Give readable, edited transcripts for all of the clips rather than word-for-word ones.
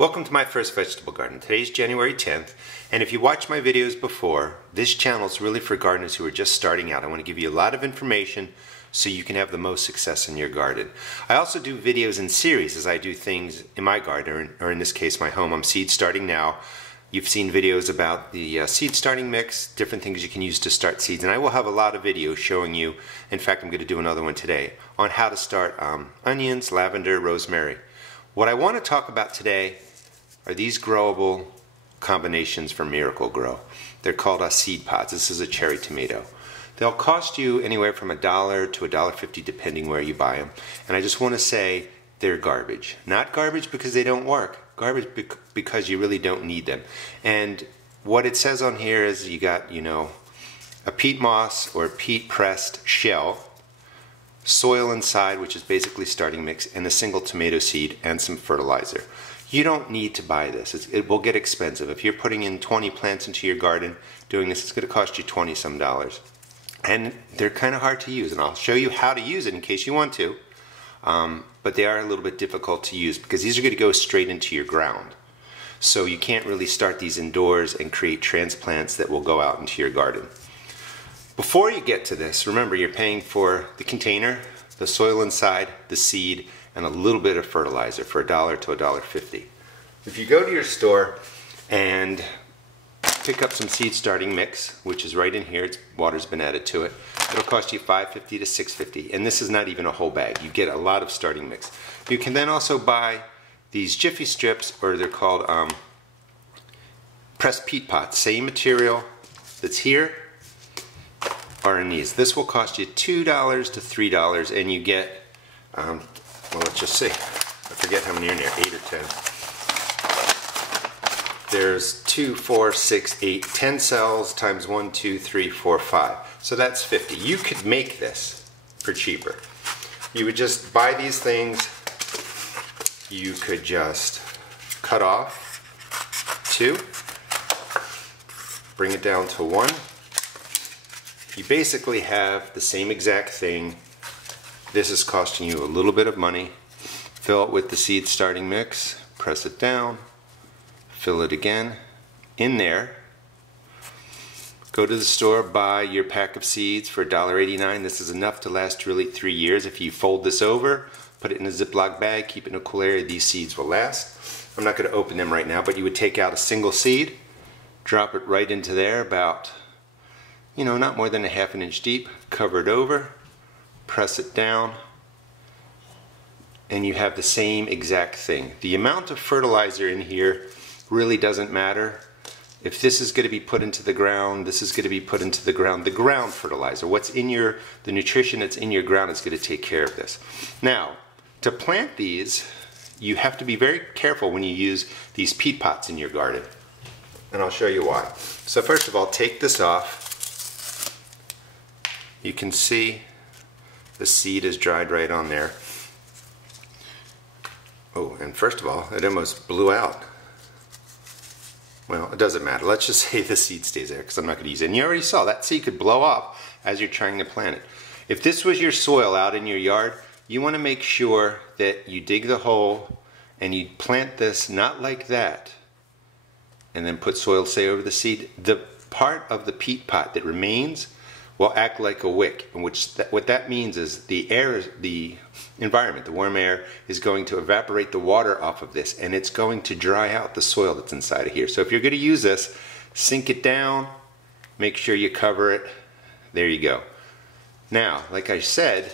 Welcome to my first vegetable garden. Today's January 10th, and if you watched my videos before, this channel is really for gardeners who are just starting out. I want to give you a lot of information so you can have the most success in your garden. I also do videos in series as I do things in my garden, or in this case my home. I'm seed starting now. You've seen videos about the seed starting mix, different things you can use to start seeds, and I will have a lot of videos showing you, in fact I'm going to do another one today, on how to start onions, lavender, rosemary. What I want to talk about today are these growable combinations from MiracleGro. They're called seed pods. This is a cherry tomato. They'll cost you anywhere from $1 to $1.50 depending where you buy them. And I just want to say they're garbage. Not garbage because they don't work. Garbage because you really don't need them. And what it says on here is you got, a peat moss or peat pressed shell, soil inside, which is basically starting mix, and a single tomato seed and some fertilizer. You don't need to buy this. It will get expensive. If you're putting in 20 plants into your garden doing this, it's going to cost you $20 some. And they're kind of hard to use, and I'll show you how to use it in case you want to. But they are a little bit difficult to use because these are going to go straight into your ground. So you can't really start these indoors and create transplants that will go out into your garden. Before you get to this, remember you're paying for the container, the soil inside, the seed, and a little bit of fertilizer for $1 to $1.50. If you go to your store and pick up some seed starting mix, which is right in here, water's been added to it, it'll cost you $5.50 to $6.50, and this is not even a whole bag. You get a lot of starting mix. You can then also buy these Jiffy strips, or they're called pressed peat pots. Same material that's here are in these. This will cost you $2 to $3, and you get well, let's just see. I forget how many are in there, 8 or 10. There's 2, 4, 6, 8, 10 cells times 1, 2, 3, 4, 5. So that's 50. You could make this for cheaper. You would just buy these things. You could just cut off 2, bring it down to 1. You basically have the same exact thing. This is costing you a little bit of money. Fill it with the seed starting mix, press it down, fill it again in there. Go to the store, buy your pack of seeds for $1.89. This is enough to last really 3 years. If you fold this over, put it in a Ziploc bag, keep it in a cool area, these seeds will last. I'm not going to open them right now, but you would take out a single seed, drop it right into there about, not more than a ½ an inch deep, cover it over, press it down, and you have the same exact thing. The amount of fertilizer in here really doesn't matter. If this is going to be put into the ground, this is going to be put into the ground. The ground fertilizer, the nutrition that's in your ground is going to take care of this. Now, to plant these, you have to be very careful when you use these peat pots in your garden. And I'll show you why. So first of all, take this off. You can see the seed is dried right on there. Oh, and first of all, it almost blew out. Well, it doesn't matter. Let's just say the seed stays there because I'm not going to use it. And you already saw that seed could blow off as you're trying to plant it. If this was your soil out in your yard, you want to make sure that you dig the hole and you plant this not like that and then put soil, say, over the seed. The part of the peat pot that remains will act like a wick, in which what that means is the air, the environment, the warm air, is going to evaporate the water off of this, and it's going to dry out the soil that's inside of here. So if you're going to use this, sink it down, make sure you cover it. There you go. Now, like I said,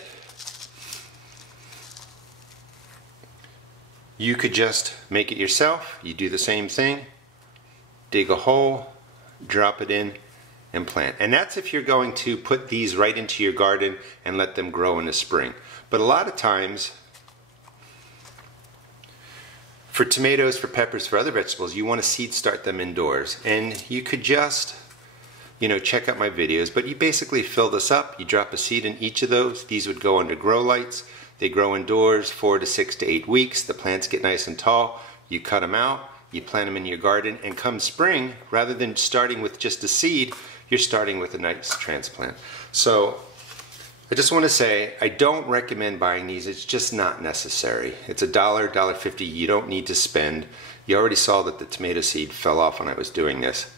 you could just make it yourself. You do the same thing, dig a hole, drop it in, and plant. And that's if you're going to put these right into your garden and let them grow in the spring. But a lot of times, for tomatoes, for peppers, for other vegetables, you want to seed start them indoors. And you could just, check out my videos, but you basically fill this up, you drop a seed in each of those. These would go under grow lights. They grow indoors 4 to 6 to 8 weeks. The plants get nice and tall. You cut them out, you plant them in your garden, and come spring, rather than starting with just a seed, you're starting with a nice transplant. So I just want to say I don't recommend buying these. It's just not necessary. It's $1, $1.50. You don't need to spend. You already saw that the tomato seed fell off when I was doing this.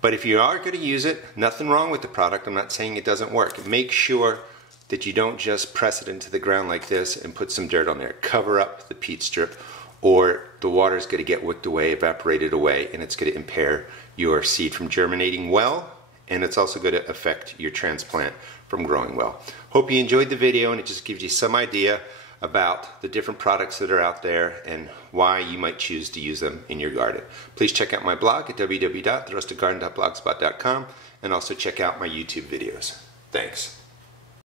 But if you are going to use it, nothing wrong with the product. I'm not saying it doesn't work. Make sure that you don't just press it into the ground like this and put some dirt on there. Cover up the peat strip, or the water is going to get wicked away, evaporated away, and it's going to impair your seed from germinating well, and it's also going to affect your transplant from growing well. Hope you enjoyed the video, and it just gives you some idea about the different products that are out there and why you might choose to use them in your garden. Please check out my blog at www.therustedgarden.blogspot.com and also check out my YouTube videos. Thanks.